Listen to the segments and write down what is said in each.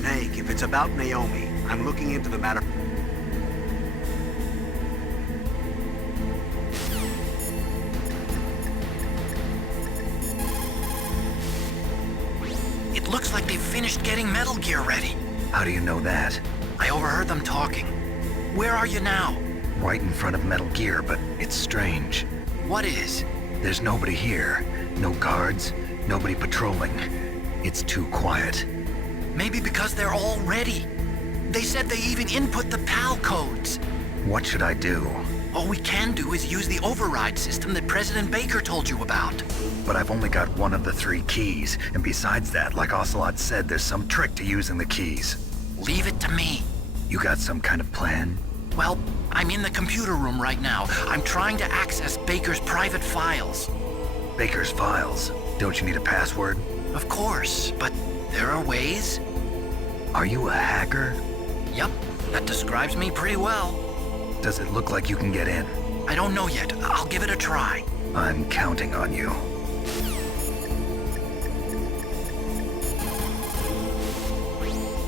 Snake, if it's about Naomi, I'm looking into the matter. It looks like they've finished getting Metal Gear ready. How do you know that? I overheard them talking. Where are you now? Right in front of Metal Gear, but it's strange. What is? There's nobody here. No guards, nobody patrolling. It's too quiet. Maybe because they're all ready. They said they even input the PAL codes. What should I do? All we can do is use the override system that President Baker told you about. But I've only got one of the 3 keys, and besides that, like Ocelot said, there's some trick to using the keys. Leave it to me. You got some kind of plan? Well, I'm in the computer room right now. I'm trying to access Baker's private files. Baker's files? Don't you need a password? Of course, but there are ways. Are you a hacker? Yup, that describes me pretty well. Does it look like you can get in? I don't know yet. I'll give it a try. I'm counting on you.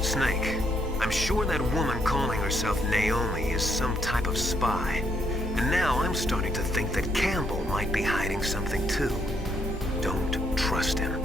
Snake, I'm sure that woman calling herself Naomi is some type of spy. And now I'm starting to think that Campbell might be hiding something too. Don't trust him.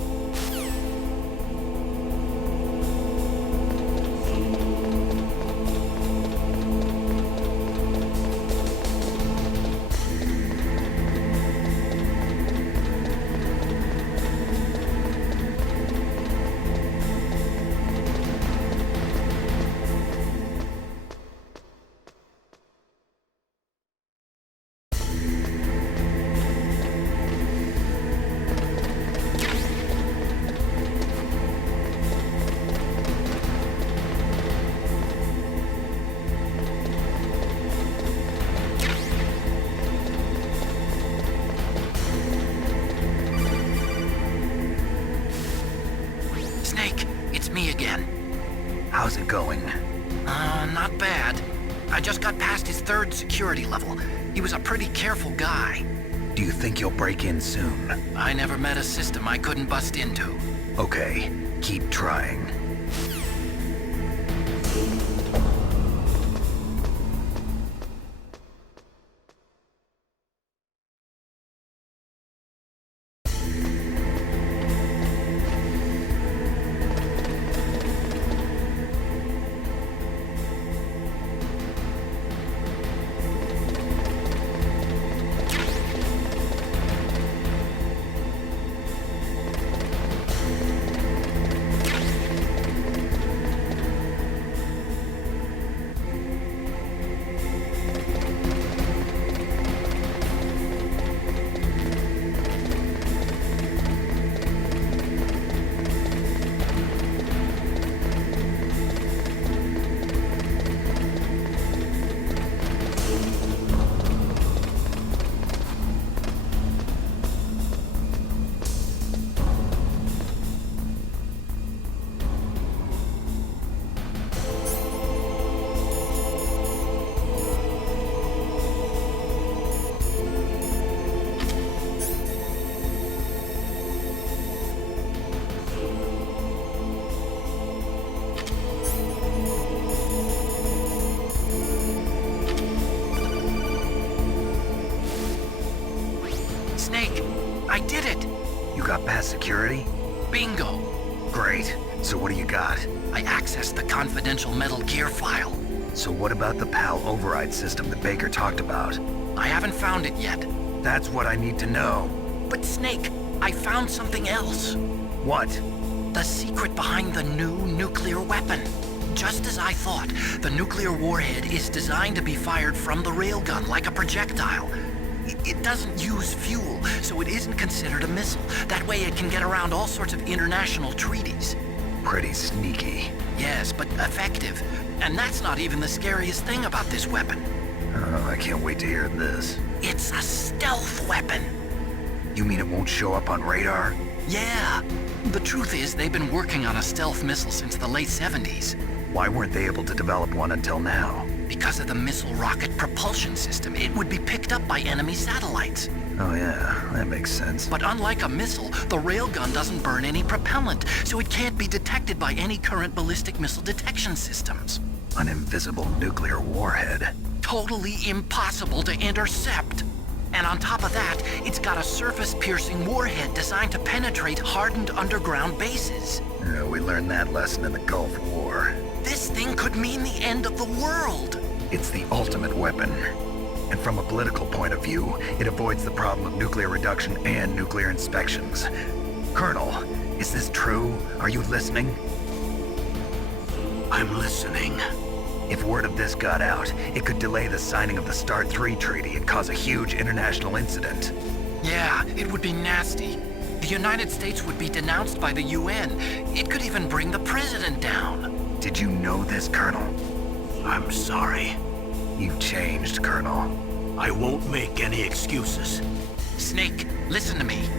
Me again. How's it going? Not bad. I just got past his 3rd security level. He was a pretty careful guy. Do you think you'll break in soon? I never met a system I couldn't bust into. Okay, keep trying. I did it! You got past security? Bingo! Great. So what do you got? I accessed the confidential Metal Gear file. So what about the PAL override system that Baker talked about? I haven't found it yet. That's what I need to know. But Snake, I found something else. What? The secret behind the new nuclear weapon. Just as I thought, the nuclear warhead is designed to be fired from the railgun like a projectile. It doesn't use fuel, so it isn't considered a missile. That way it can get around all sorts of international treaties. Pretty sneaky. Yes, but effective. And that's not even the scariest thing about this weapon. Oh, I can't wait to hear this. It's a stealth weapon. You mean it won't show up on radar? Yeah. The truth is, they've been working on a stealth missile since the late 70s. Why weren't they able to develop one until now? Because of the missile rocket propulsion system, it would be picked up by enemy satellites. Oh yeah, that makes sense. But unlike a missile, the railgun doesn't burn any propellant, so it can't be detected by any current ballistic missile detection systems. An invisible nuclear warhead. Totally impossible to intercept. And on top of that, it's got a surface-piercing warhead designed to penetrate hardened underground bases. We learned that lesson in the Gulf War. This thing could mean the end of the world. It's the ultimate weapon. And from a political point of view, it avoids the problem of nuclear reduction and nuclear inspections. Colonel, is this true? Are you listening? I'm listening. If word of this got out, it could delay the signing of the START 3 treaty and cause a huge international incident. Yeah, it would be nasty. The United States would be denounced by the UN. It could even bring the president down. Did you know this, Colonel? I'm sorry. You've changed, Colonel. I won't make any excuses. Snake, listen to me.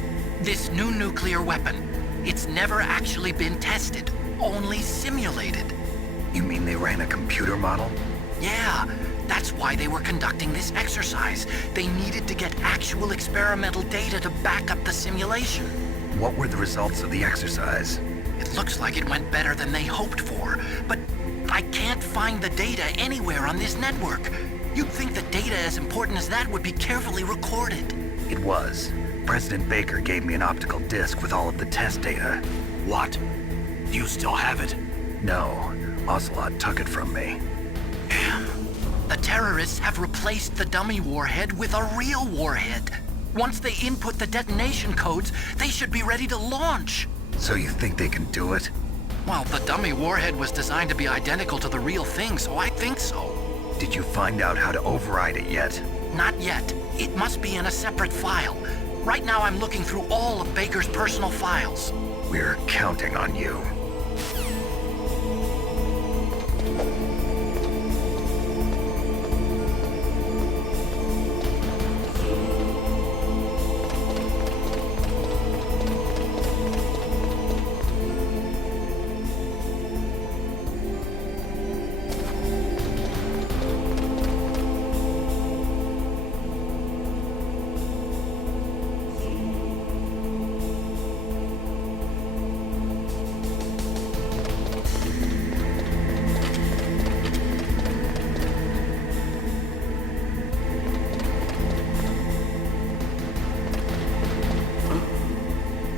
This new nuclear weapon, it's never actually been tested, only simulated. You mean they ran a computer model? Yeah, that's why they were conducting this exercise. They needed to get actual experimental data to back up the simulation. What were the results of the exercise? It looks like it went better than they hoped for, but I can't find the data anywhere on this network. You'd think the data as important as that would be carefully recorded. It was. President Baker gave me an optical disc with all of the test data. What? Do you still have it? No, Ocelot took it from me. The terrorists have replaced the dummy warhead with a real warhead. Once they input the detonation codes, they should be ready to launch. So you think they can do it? Well, the dummy warhead was designed to be identical to the real thing, so I think so. Did you find out how to override it yet? Not yet. It must be in a separate file. Right now I'm looking through all of Baker's personal files. We're counting on you.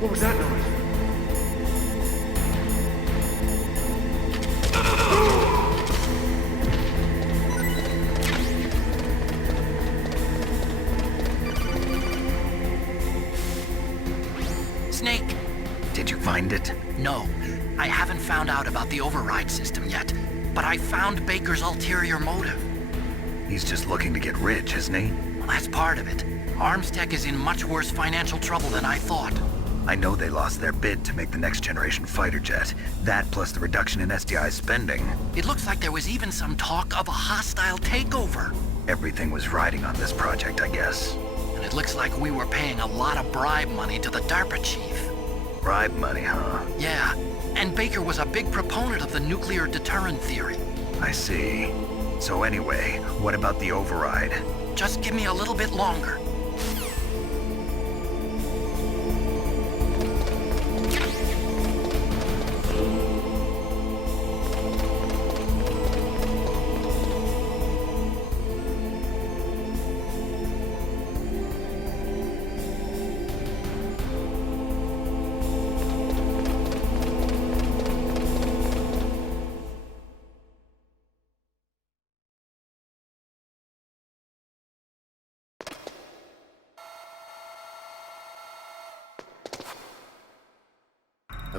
What was that noise? Snake! Did you find it? No, I haven't found out about the override system yet, but I found Baker's ulterior motive. He's just looking to get rich, isn't he? Well, that's part of it. Armstech is in much worse financial trouble than I thought. I know they lost their bid to make the next generation fighter jet. That plus the reduction in SDI spending. It looks like there was even some talk of a hostile takeover. Everything was riding on this project, I guess. And it looks like we were paying a lot of bribe money to the DARPA chief. Bribe money, huh? Yeah, and Baker was a big proponent of the nuclear deterrent theory. I see. So anyway, what about the override? Just give me a little bit longer.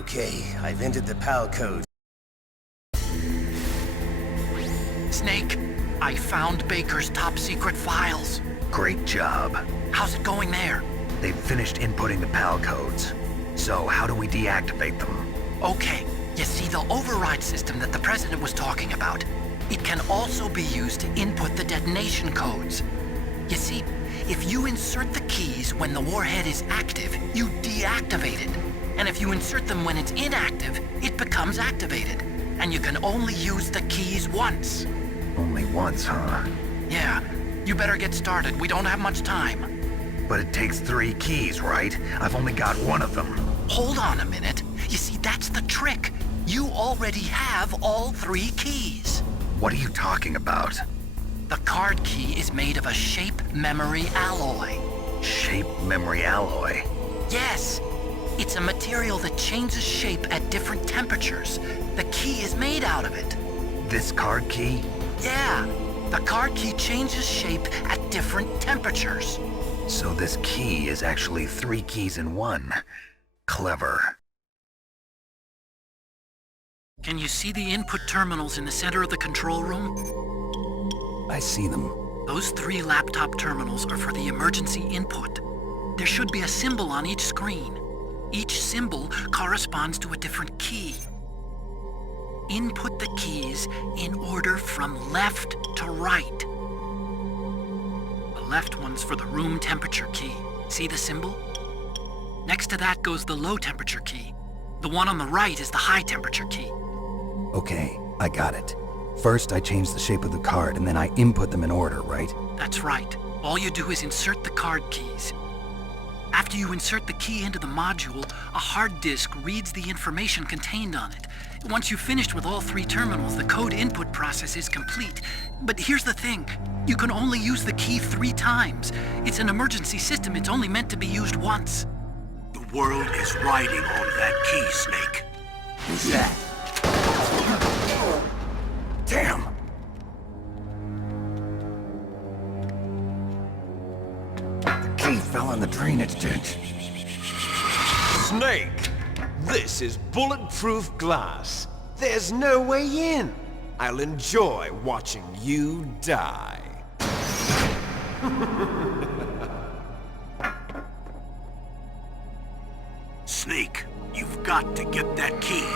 Okay, I've entered the PAL code. Snake, I found Baker's top-secret files. Great job. How's it going there? They've finished inputting the PAL codes. So how do we deactivate them? Okay, you see the override system that the President was talking about? It can also be used to input the detonation codes. You see, if you insert the keys when the warhead is active, you deactivate it. And if you insert them when it's inactive, it becomes activated. And you can only use the keys once. Only once, huh? Yeah, you better get started. We don't have much time. But it takes 3 keys, right? I've only got one of them. Hold on a minute. You see, that's the trick. You already have all 3 keys. What are you talking about? The card key is made of a shape memory alloy. Shape memory alloy? Yes. It's a material that changes shape at different temperatures. The key is made out of it. This card key? Yeah. The card key changes shape at different temperatures. So this key is actually 3 keys in one. Clever. Can you see the input terminals in the center of the control room? I see them. Those 3 laptop terminals are for the emergency input. There should be a symbol on each screen. Each symbol corresponds to a different key. Input the keys in order from left to right. The left one's for the room temperature key. See the symbol? Next to that goes the low temperature key. The one on the right is the high temperature key. Okay, I got it. First, I change the shape of the card, and then I input them in order, right? That's right. All you do is insert the card keys. After you insert the key into the module, a hard disk reads the information contained on it. Once you've finished with all 3 terminals, the code input process is complete. But here's the thing. You can only use the key 3 times. It's an emergency system. It's only meant to be used once. The world is riding on that key, Snake. Who's that? Damn! The key fell in the drainage ditch. Snake! This is bulletproof glass. There's no way in. I'll enjoy watching you die. Snake, you've got to get that key.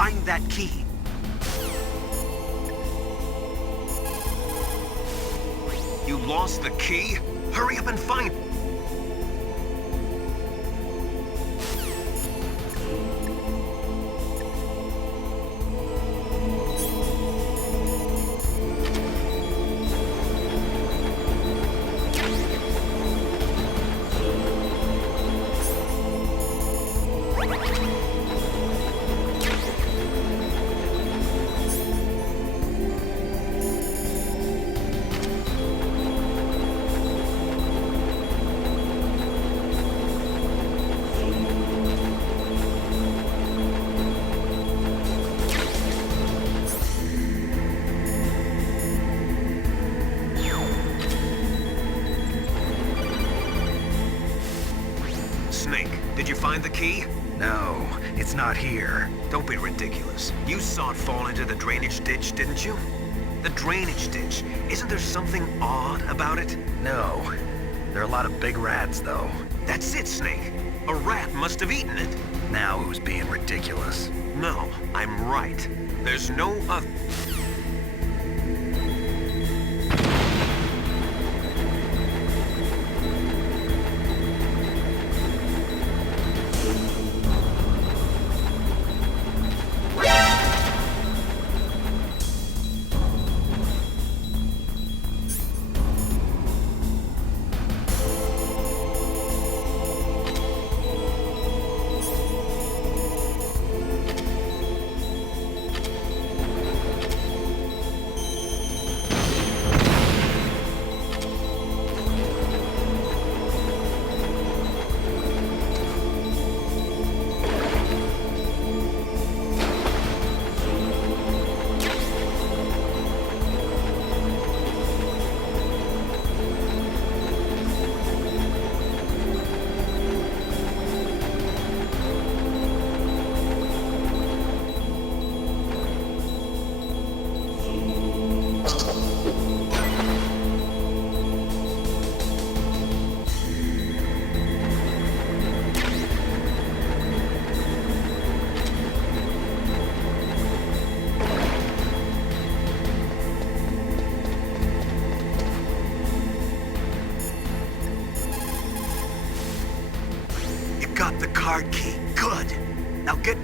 Find that key. You lost the key? Hurry up and find... Snake, did you find the key? No, it's not here. Don't be ridiculous. You saw it fall into the drainage ditch, didn't you? The drainage ditch. Isn't there something odd about it? No. There are a lot of big rats, though. That's it, Snake. A rat must have eaten it. Now who's being ridiculous? No, I'm right. There's no other... Got the card key. Good. Now get...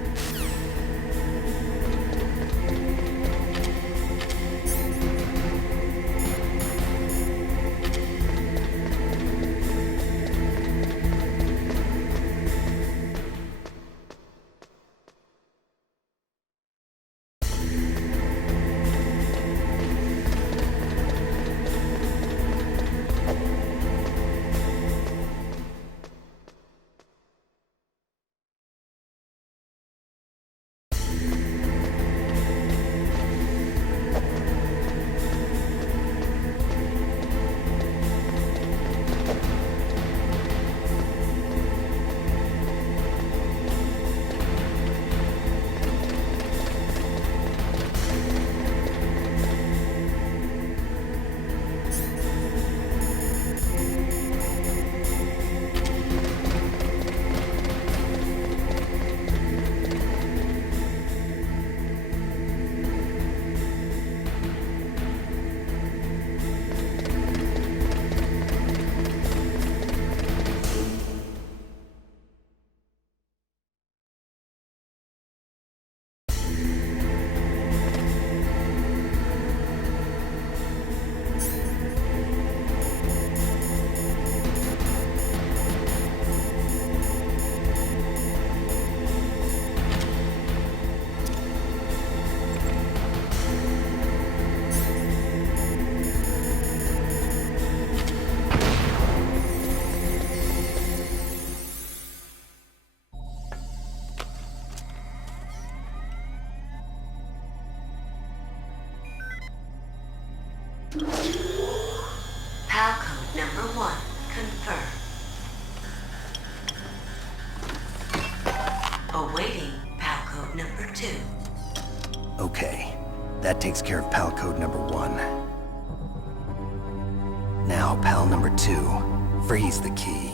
PAL code number 1, confirmed. Awaiting PAL code number 2. Okay, that takes care of PAL code number 1. Now PAL number 2, freeze the key.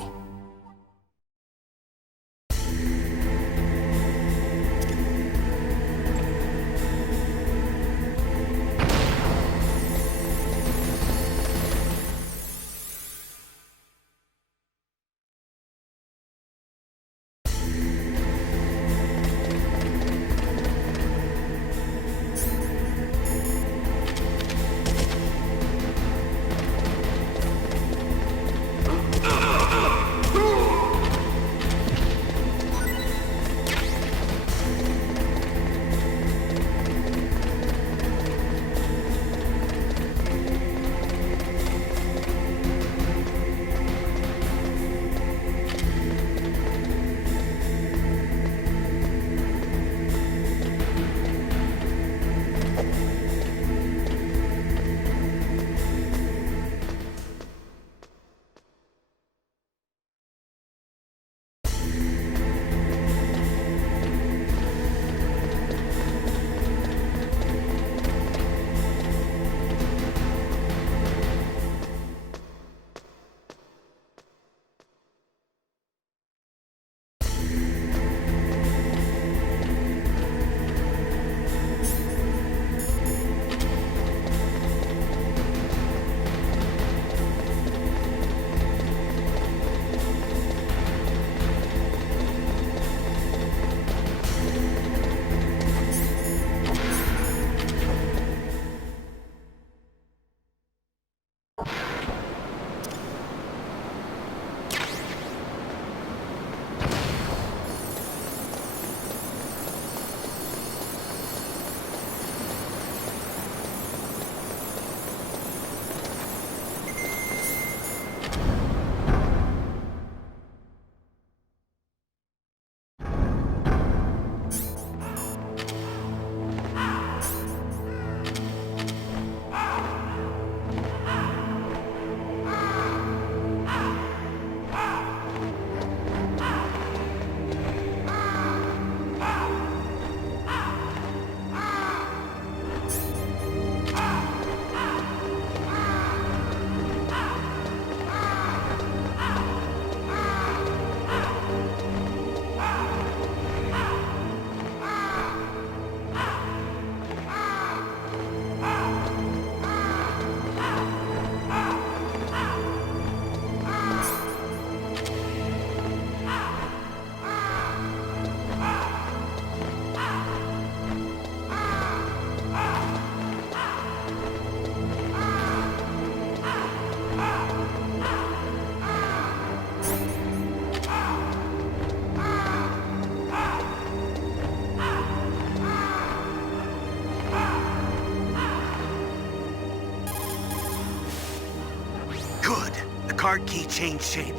card key changed shape.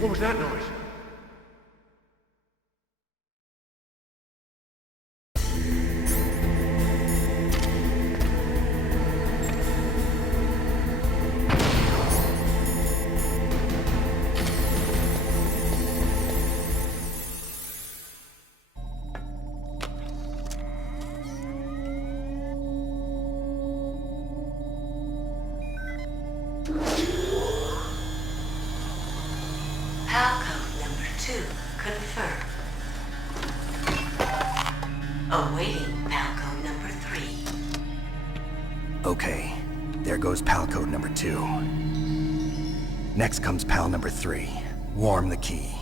What was that noise? PAL code number 2 confirmed. Awaiting PAL code number 3. Okay, there goes PAL code number 2. Next comes PAL number 3. Warm the key.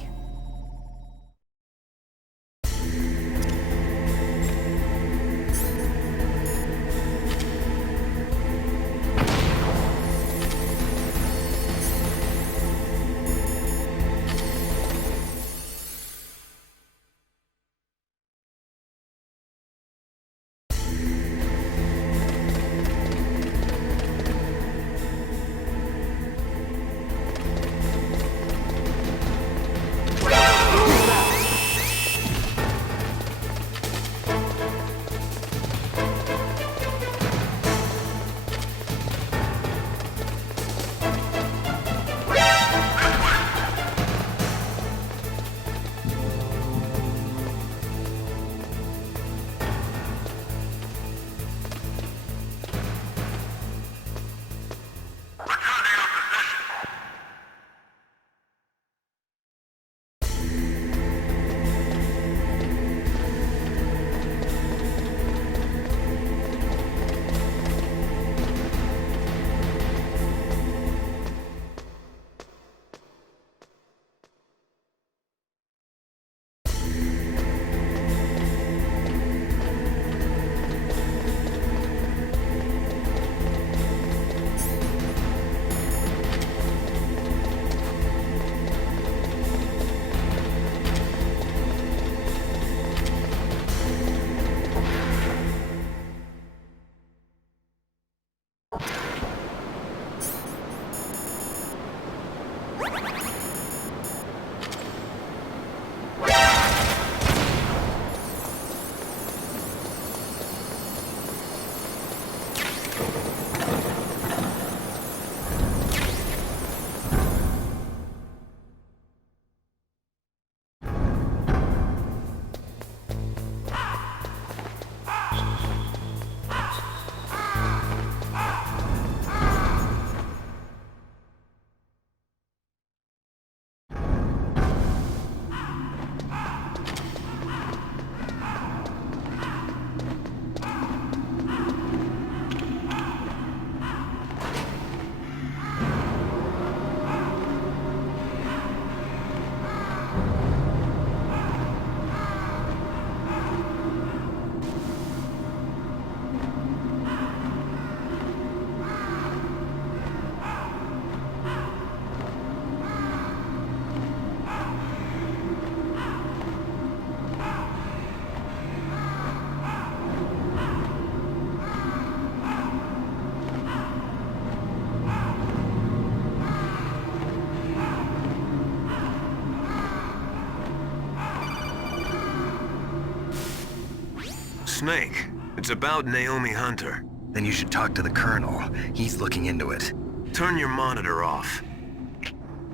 Snake, it's about Naomi Hunter. Then you should talk to the Colonel. He's looking into it. Turn your monitor off.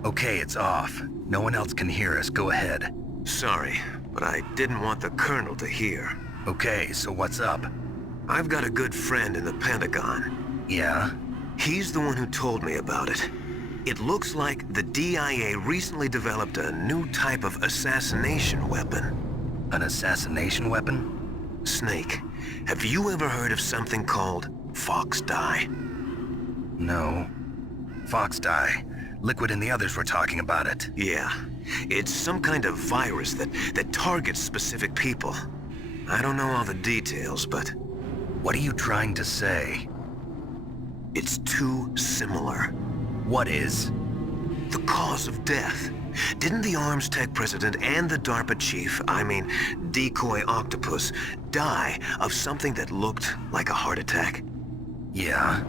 Okay, it's off. No one else can hear us. Go ahead. Sorry, but I didn't want the Colonel to hear. Okay, so what's up? I've got a good friend in the Pentagon. Yeah? He's the one who told me about it. It looks like the DIA recently developed a new type of assassination weapon. An assassination weapon? Snake, have you ever heard of something called Fox Dye? No. Fox dye. Liquid and the others were talking about it. Yeah. It's some kind of virus that targets specific people. I don't know all the details, but What are you trying to say? it's too similar. What is? The cause of death. Didn't the Arms Tech president and the DARPA chief, Decoy Octopus, die of something that looked like a heart attack? Yeah?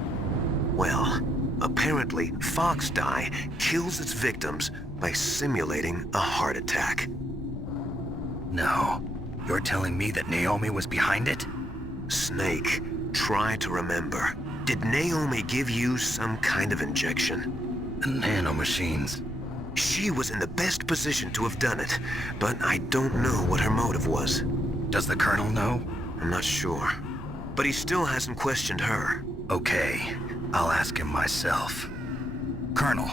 Well, apparently Fox Dye kills its victims by simulating a heart attack. No. You're telling me that Naomi was behind it? Snake, try to remember. Did Naomi give you some kind of injection? The nanomachines. She was in the best position to have done it, but I don't know what her motive was. Does the Colonel know? I'm not sure. But he still hasn't questioned her. Okay, I'll ask him myself. Colonel,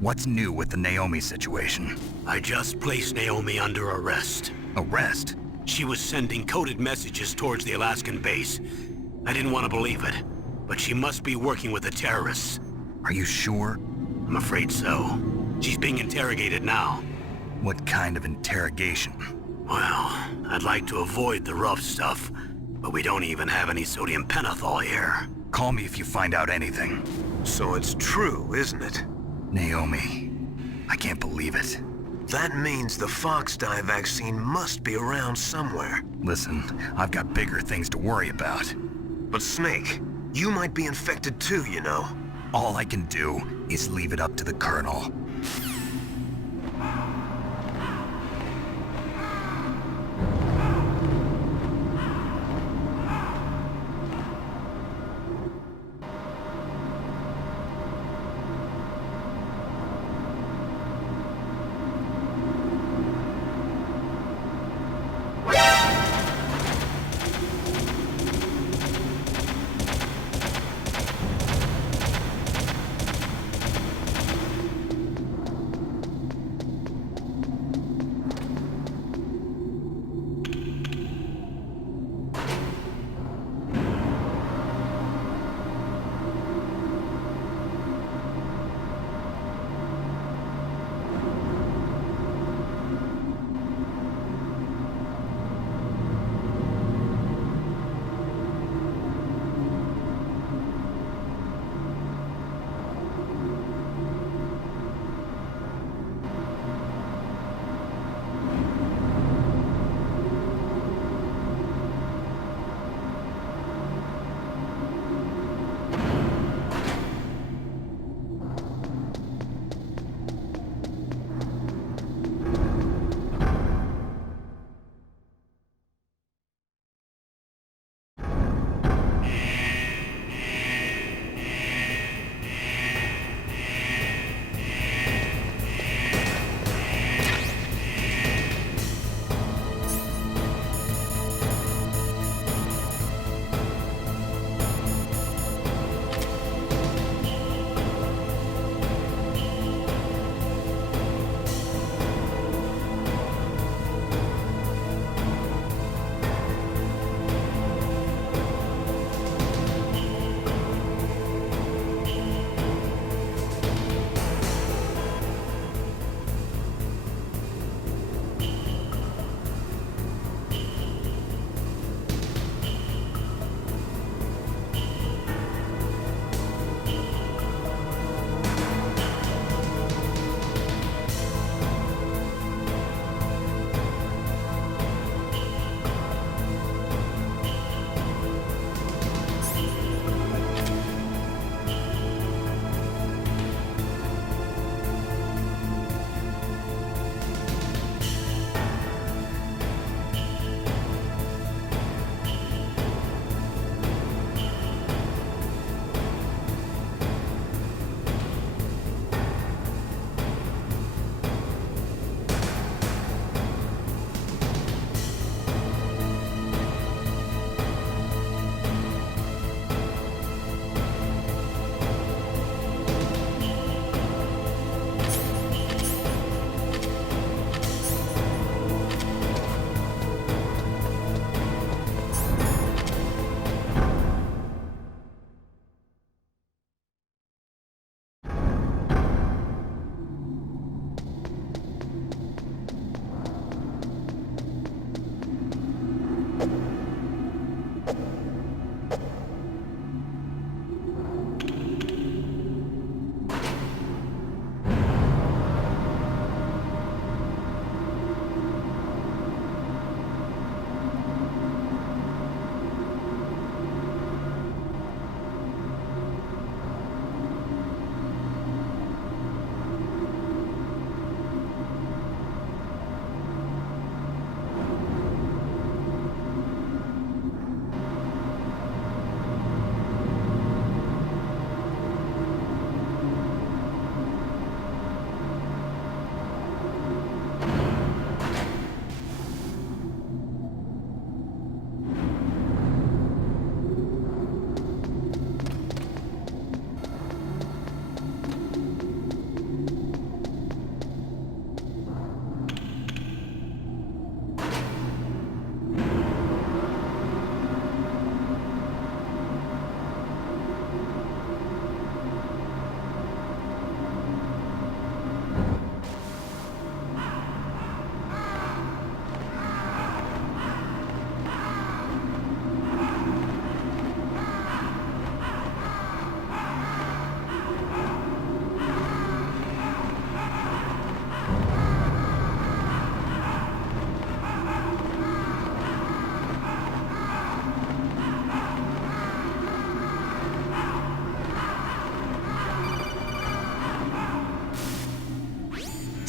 what's new with the Naomi situation? I just placed Naomi under arrest. Arrest? She was sending coded messages towards the Alaskan base. I didn't want to believe it, but she must be working with the terrorists. Are you sure? I'm afraid so. She's being interrogated now. What kind of interrogation? Well, I'd like to avoid the rough stuff, but we don't even have any sodium pentothal here. Call me if you find out anything. So it's true, isn't it? Naomi, I can't believe it. That means the Fox Dye vaccine must be around somewhere. Listen, I've got bigger things to worry about. But Snake, you might be infected too, you know. All I can do is leave it up to the Colonel.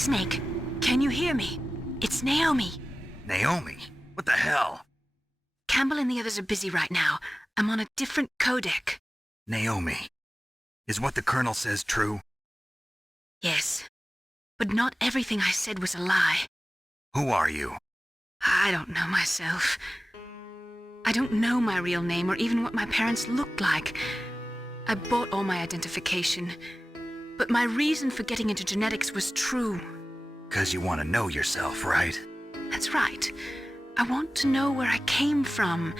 Snake, can you hear me? It's Naomi. Naomi? What the hell? Campbell and the others are busy right now. I'm on a different codec. Naomi, is what the Colonel says true? Yes, but not everything I said was a lie. Who are you? I don't know myself. I don't know my real name or even what my parents looked like. I bought all my identification, but my reason for getting into genetics was true. 'Cause you want to know yourself, right? That's right. I want to know where I came from,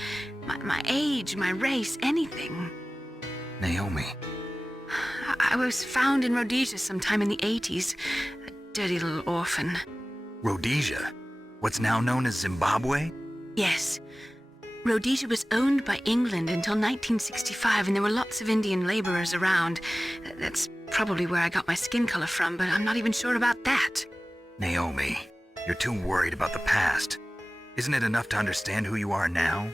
my age, my race, anything. Naomi. I was found in Rhodesia sometime in the 80s, a dirty little orphan. Rhodesia? What's now known as Zimbabwe? Yes. Rhodesia was owned by England until 1965, and there were lots of Indian laborers around. That's probably where I got my skin color from, but I'm not even sure about that. Naomi, you're too worried about the past. Isn't it enough to understand who you are now?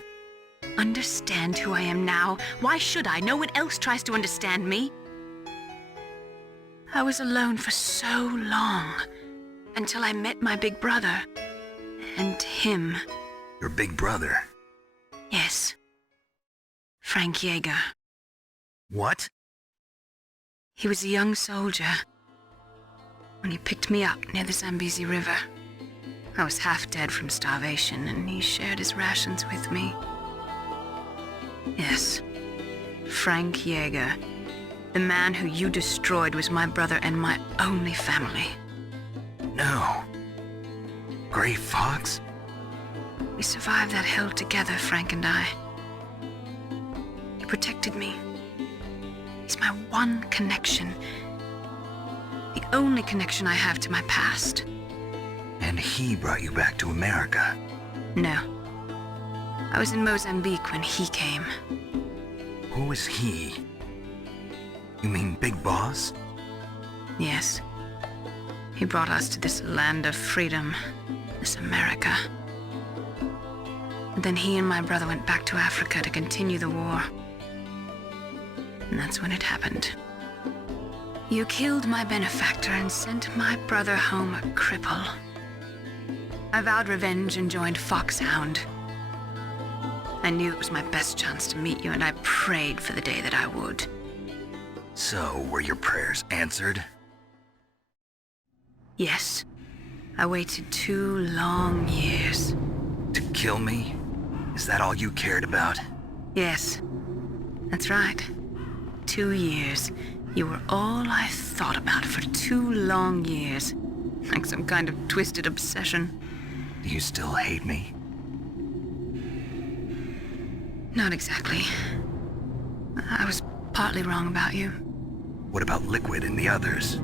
Understand who I am now? Why should I? No one else tries to understand me. I was alone for so long, until I met my big brother. And him. Your big brother? Yes. Frank Yeager. What? He was a young soldier when he picked me up near the Zambezi River. I was half dead from starvation, and he shared his rations with me. Yes, Frank Yeager. The man who you destroyed was my brother and my only family. No. Gray Fox? We survived that hell together, Frank and I. He protected me. He's my one connection. The only connection I have to my past. And he brought you back to America? No. I was in Mozambique when he came. Who is he? You mean Big Boss? Yes. He brought us to this land of freedom, this America. And then he and my brother went back to Africa to continue the war. And that's when it happened. You killed my benefactor and sent my brother home a cripple. I vowed revenge and joined Foxhound. I knew it was my best chance to meet you, and I prayed for the day that I would. So, were your prayers answered? Yes. I waited 2 long years. To kill me? Is that all you cared about? Yes. That's right. 2 years. You were all I thought about for 2 long years. Like some kind of twisted obsession. Do you still hate me? Not exactly. I was partly wrong about you. What about Liquid and the others?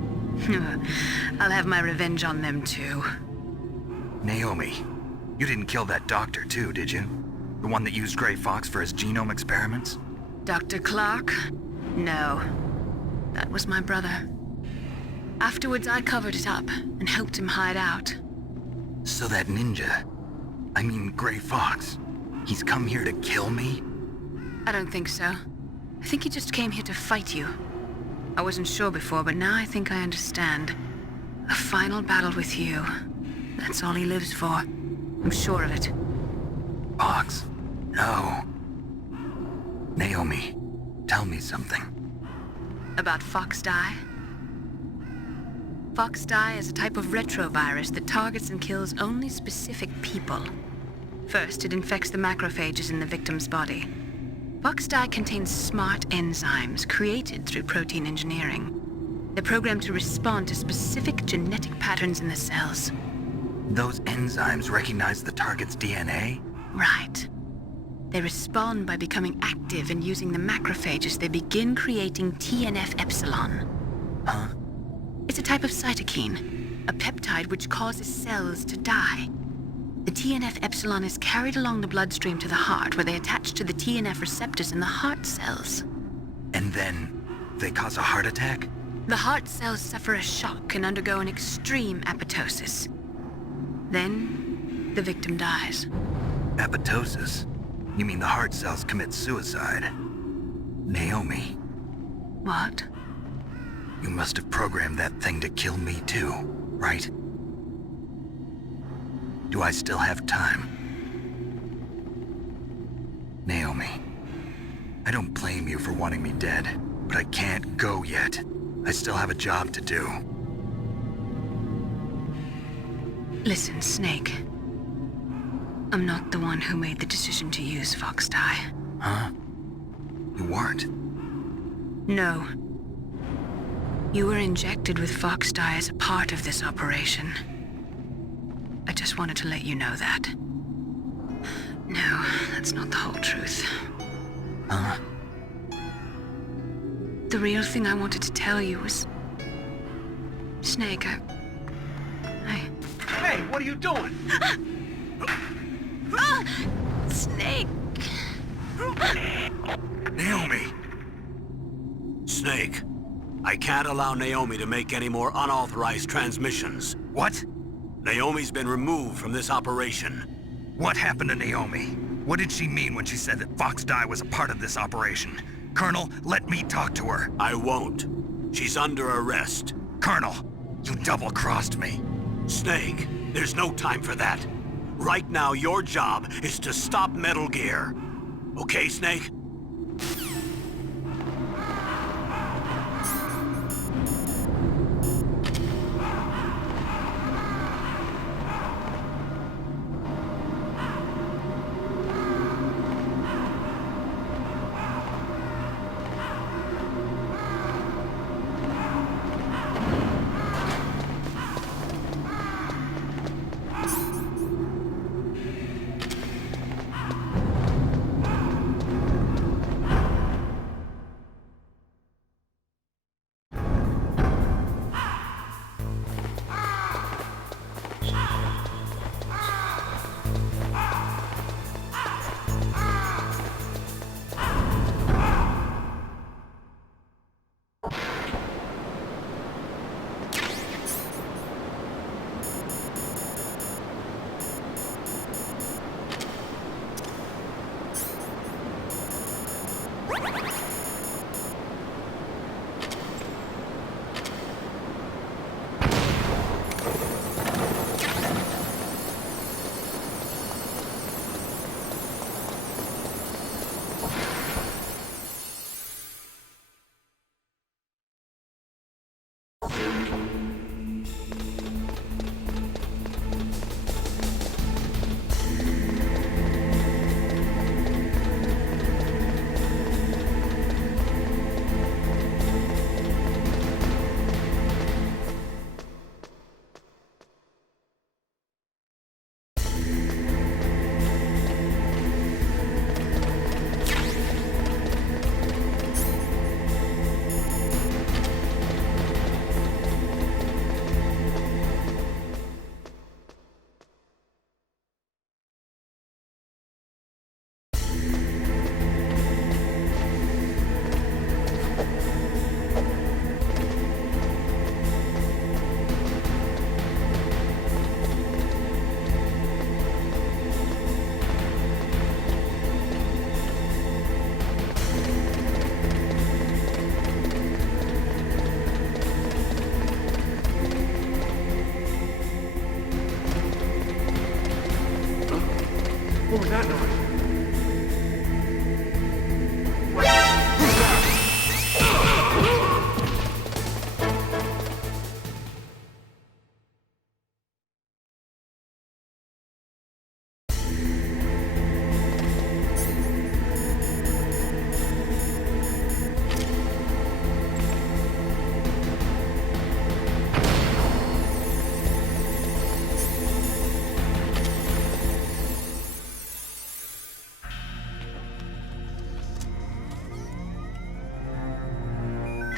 I'll have my revenge on them too. Naomi, you didn't kill that doctor too, did you? The one that used Gray Fox for his genome experiments? Dr. Clark? No. That was my brother. Afterwards, I covered it up and helped him hide out. So that ninja, I mean Gray Fox, he's come here to kill me? I don't think so. I think he just came here to fight you. I wasn't sure before, but now I think I understand. A final battle with you. That's all he lives for. I'm sure of it. Fox? No. Naomi, tell me something. About Fox-Die? Fox-Die is a type of retrovirus that targets and kills only specific people. First, it infects the macrophages in the victim's body. Fox-Die contains smart enzymes created through protein engineering. They're programmed to respond to specific genetic patterns in the cells. Those enzymes recognize the target's DNA? Right. They respond by becoming active and using the macrophages. They begin creating TNF-epsilon. Huh? It's a type of cytokine, a peptide which causes cells to die. The TNF-epsilon is carried along the bloodstream to the heart, where they attach to the TNF receptors in the heart cells. And then they cause a heart attack? The heart cells suffer a shock and undergo an extreme apoptosis. Then, the victim dies. Apoptosis? You mean the heart cells commit suicide? Naomi. What? You must have programmed that thing to kill me too, right? Do I still have time? Naomi, I don't blame you for wanting me dead, but I can't go yet. I still have a job to do. Listen, Snake. I'm not the one who made the decision to use Foxdie. Huh? You weren't? No. You were injected with Foxdie as a part of this operation. I just wanted to let you know that. No, that's not the whole truth. Huh? The real thing I wanted to tell you was... Snake, I... Hey, what are you doing? Snake! Naomi! Snake, I can't allow Naomi to make any more unauthorized transmissions. What? Naomi's been removed from this operation. What happened to Naomi? What did she mean when she said that Foxdie was a part of this operation? Colonel, let me talk to her. I won't. She's under arrest. Colonel, you double-crossed me. Snake, there's no time for that. Right now, your job is to stop Metal Gear. Okay, Snake? What was that noise?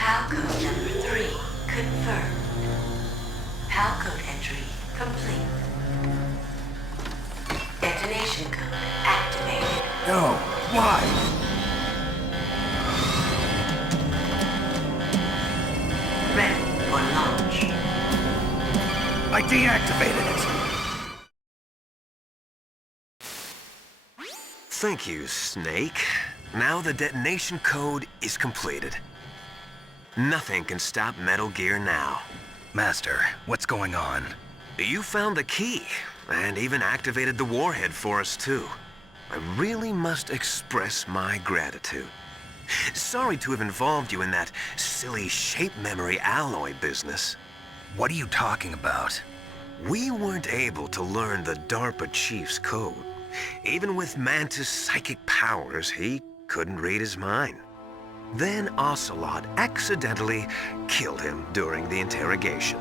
PAL code number 3 confirmed. PAL code entry complete. Detonation code activated. No, why? Ready for launch. I deactivated it. Thank you, Snake. Now the detonation code is completed. Nothing can stop Metal Gear now. Master, what's going on? You found the key, And even activated the warhead for us, too. I really must express my gratitude. Sorry to have involved you in that silly shape memory alloy business. What are you talking about? We weren't able to learn the DARPA chief's code. Even with Mantis' psychic powers, he couldn't read his mind. Then Ocelot accidentally killed him during the interrogation.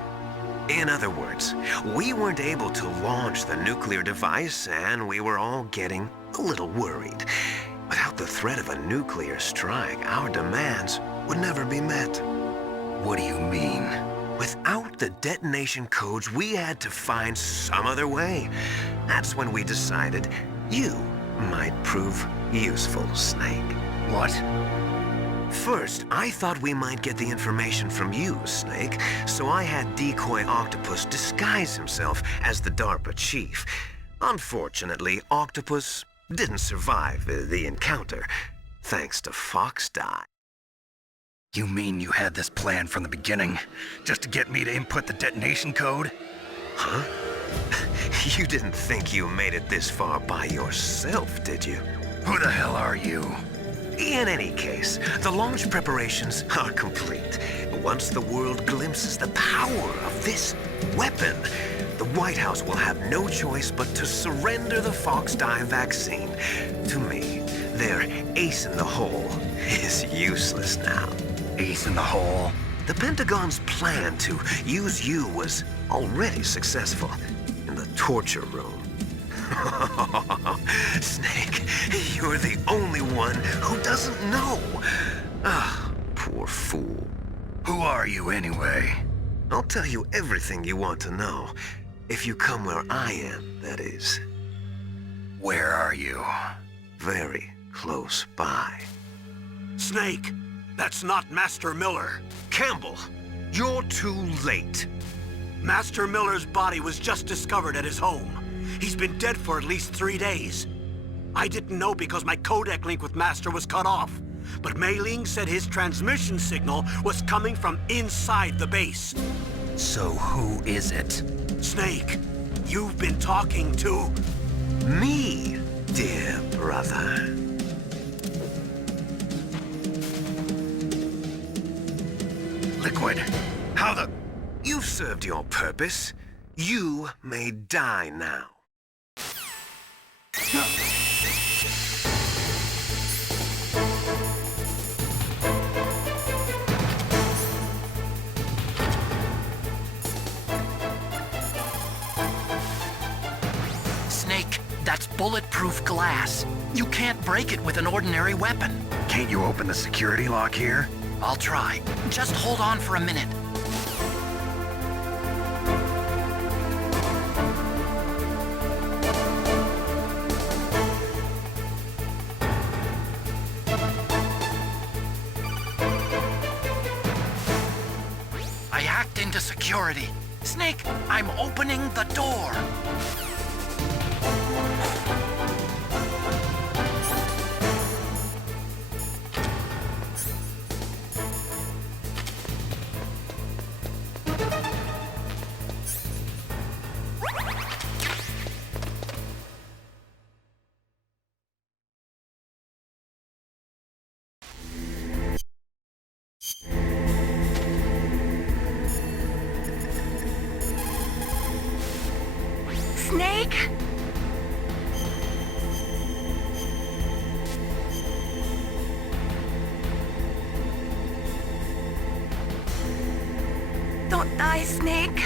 In other words, we weren't able to launch the nuclear device, and we were all getting a little worried. Without the threat of a nuclear strike, our demands would never be met. What do you mean? Without the detonation codes, we had to find some other way. That's when we decided you might prove useful, Snake. What? First, I thought we might get the information from you, Snake, so I had Decoy Octopus disguise himself as the DARPA chief. Unfortunately, Octopus didn't survive the encounter, thanks to Fox Die. You mean you had this plan from the beginning, just to get me to input the detonation code? Huh? You didn't think you made it this far by yourself, did you? Who the hell are you? In any case, the launch preparations are complete. Once the world glimpses the power of this weapon, the White House will have no choice but to surrender the Fox Die vaccine to me. Their ace in the hole is useless now. Ace in the hole? The Pentagon's plan to use you was already successful in the torture room. Snake, you're the only one who doesn't know. Ah, poor fool. Who are you anyway? I'll tell you everything you want to know. If you come where I am, that is. Where are you? Very close by. Snake, that's not Master Miller. Campbell, you're too late. Master Miller's body was just discovered at his home. He's been dead for at least 3 days. I didn't know because my codec link with Master was cut off. But Mei Ling said his transmission signal was coming from inside the base. So who is it? Snake, you've been talking to... Me, dear brother. Liquid, how the... You've served your purpose. You may die now. Snake, that's bulletproof glass. You can't break it with an ordinary weapon. Can't you open the security lock here? I'll try. Just hold on for a minute. I hacked into security. Snake, I'm opening the door. Snake? Don't die, Snake.